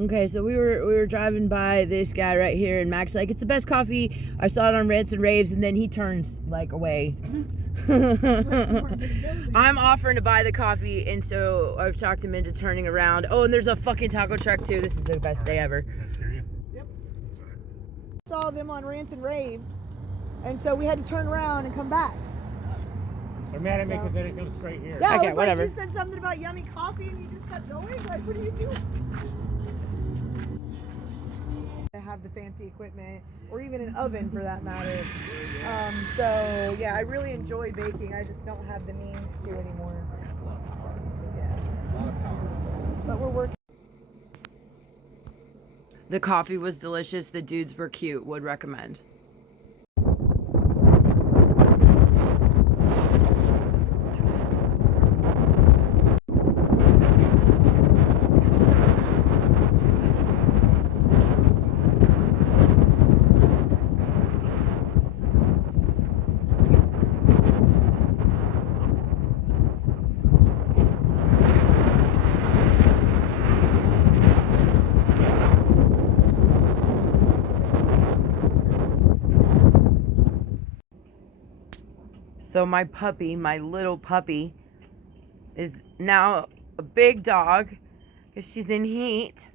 Okay, so we were driving by this guy right here, and Mac's like, it's the best coffee. I saw it on Rants and Raves, and then he turns like away. I'm offering to buy the coffee, and so I've talked him into turning around. Oh, and there's a fucking taco truck too. This is the best day ever. Yep. Saw them on Rants and Raves, and so we had to turn around and come back. They're mad at me because they didn't come straight here. Yeah, Okay, I was whatever. like, you said something about yummy coffee, and you just kept going. Like, what are you doing? To have the fancy equipment, or even an oven for that matter. So yeah, I really enjoy baking. I just don't have the means to anymore. Yeah. But we're working. The coffee was delicious. The dudes were cute. Would recommend. So my puppy, my little puppy, is now a big dog because she's in heat.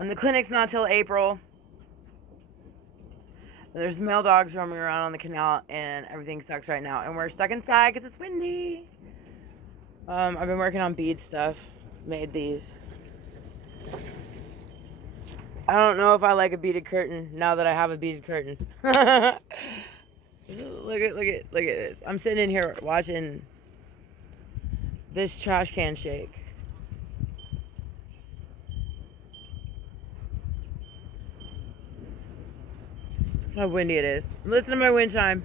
And the clinic's not till April. There's male dogs roaming around on the canal, and everything sucks right now. And we're stuck inside because it's windy. I've been working on bead stuff. Made these. I don't know if I like a beaded curtain now that I have a beaded curtain. Look at this. I'm sitting in here watching this trash can shake. That's how windy it is. Listen to my wind chime.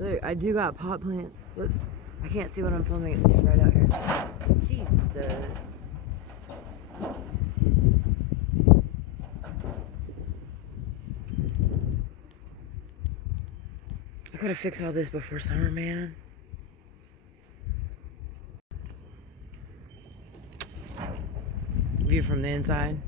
Look, I do got pot plants. Whoops. I can't see what I'm filming. It's too bright out here. Jesus. I gotta fix all this before summer, man. View from the inside.